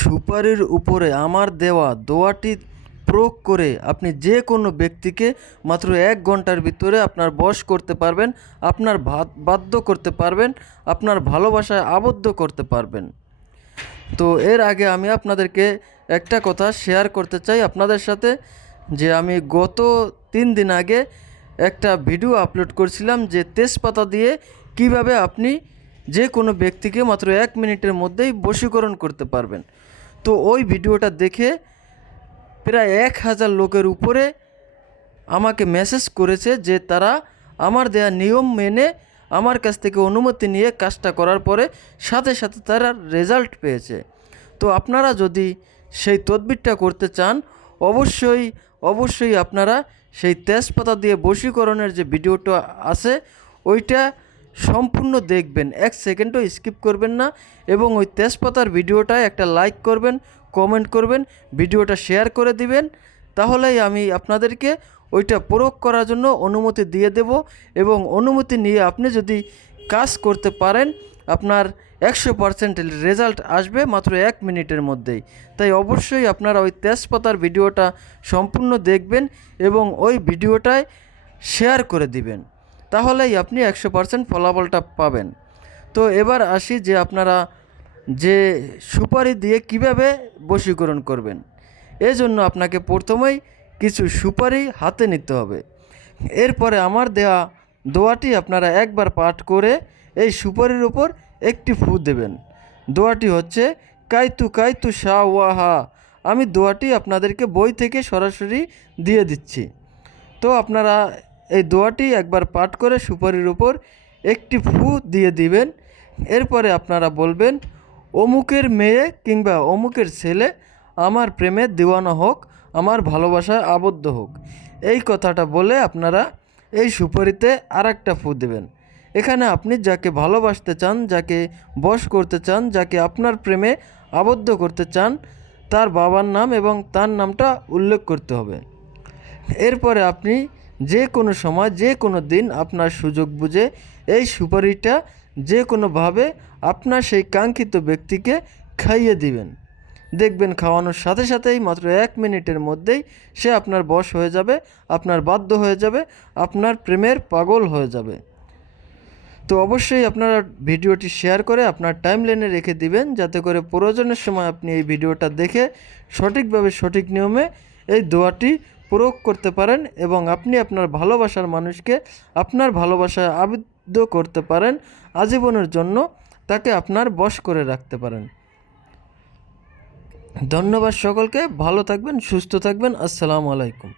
সুপারির উপরে আমার দেওয়া দোয়াটি প্রয়োগ করে আপনি যে কোনো ব্যক্তিকে মাত্র এক ঘণ্টার ভিতরে আপনার বশ করতে পারবেন, আপনার বাধ্য করতে পারবেন, আপনার ভালোবাসায় আবদ্ধ করতে পারবেন। তো এর আগে আমি আপনাদেরকে একটা কথা শেয়ার করতে চাই আপনাদের সাথে, যে আমি গত তিন দিন আগে একটা ভিডিও আপলোড করছিলাম যে তেজপাতা দিয়ে কীভাবে আপনি যে কোনো ব্যক্তিকে মাত্র এক মিনিটের মধ্যেই বশীকরণ করতে পারবেন। তো ওই ভিডিওটা দেখে প্রায় এক হাজার লোকের উপরে আমাকে মেসেজ করেছে যে তারা আমার দেয়া নিয়ম মেনে আমার কাছ থেকে অনুমতি নিয়ে কাজটা করার পরে সাথে সাথে তারা রেজাল্ট পেয়েছে। তো আপনারা যদি সেই তদবিরটা করতে চান, অবশ্যই অবশ্যই আপনারা সেই তেজপাতা দিয়ে বশীকরণের যে ভিডিওটা আছে, ওইটা সম্পূর্ণ দেখবেন। এক সেকেন্ডও স্কিপ করবেন না এবং ওই তেজপাতার ভিডিওটায় একটা লাইক করবেন, কমেন্ট করবেন, ভিডিওটা শেয়ার করে দিবেন। তাহলেই আমি আপনাদেরকে ওইটা প্রয়োগ করার জন্য অনুমতি দিয়ে দেব এবং অনুমতি নিয়ে আপনি যদি কাজ করতে পারেন, আপনার একশো পারসেন্ট রেজাল্ট আসবে মাত্র এক মিনিটের মধ্যেই। তাই অবশ্যই আপনারা ওই তেজপাতার ভিডিওটা সম্পূর্ণ দেখবেন এবং ওই ভিডিওটায় শেয়ার করে দিবেন। তাহলেই আপনি একশো পারসেন্ট ফলাফলটা পাবেন। তো এবার আসি যে আপনারা যে সুপারি দিয়ে কীভাবে বশীকরণ করবেন। এজন্য আপনাকে প্রথমেই কিছু সুপারি হাতে নিতে হবে। এরপরে আমার দেওয়া দোয়াটি আপনারা একবার পাঠ করে এই সুপারির উপর একটি ফু দেবেন। দোয়াটি হচ্ছে, কাইতু কাইতু শাহ ওয়াহা আমি দোয়াটি আপনাদেরকে বই থেকে সরাসরি দিয়ে দিচ্ছি। তো আপনারা এই দোয়াটি একবার পাঠ করে সুপারির উপর একটি ফু দিয়ে দিবেন। এরপরে আপনারা বলবেন, অমুকের মেয়ে কিংবা অমুকের ছেলে আমার প্রেমে দিওয়ানা হোক, আমার ভালোবাসায় আবদ্ধ হোক। এই কথাটা বলে আপনারা এই সুপারিতে আর একটা ফু দেবেন। এখানে আপনি যাকে ভালোবাসতে চান, যাকে বশ করতে চান, যাকে আপনার প্রেমে আবদ্ধ করতে চান, তার বাবার নাম এবং তার নামটা উল্লেখ করতে হবে। এরপরে আপনি যে কোনো সময়, যে কোনো দিন আপনার সুযোগ বুঝে এই সুপারিটা যে কোনোভাবে আপনার সেই কাঙ্ক্ষিত ব্যক্তিকে খাইয়ে দিবেন। দেখবেন খাওয়ানোর সাথে সাথেই মাত্র এক মিনিটের মধ্যেই সে আপনার বশ হয়ে যাবে, আপনার বাধ্য হয়ে যাবে, আপনার প্রেমের পাগল হয়ে যাবে। তো অবশ্যই আপনারা ভিডিওটি শেয়ার করে আপনার টাইম লাইনে রেখে দিবেন, যাতে করে প্রয়োজনের সময় আপনি এই ভিডিওটা দেখে সঠিকভাবে সঠিক নিয়মে এই দোয়াটি প্রয়োগ করতে পারেন এবং আপনি আপনার ভালোবাসার মানুষকে আপনার ভালোবাসায় আবদ্ধ করতে পারেন আজীবনের জন্য তাকে আপনার বশ করে রাখতে পারেন। ধন্যবাদ সকলকে, ভালো থাকবেন, সুস্থ থাকবেন, আসসালামু আলাইকুম।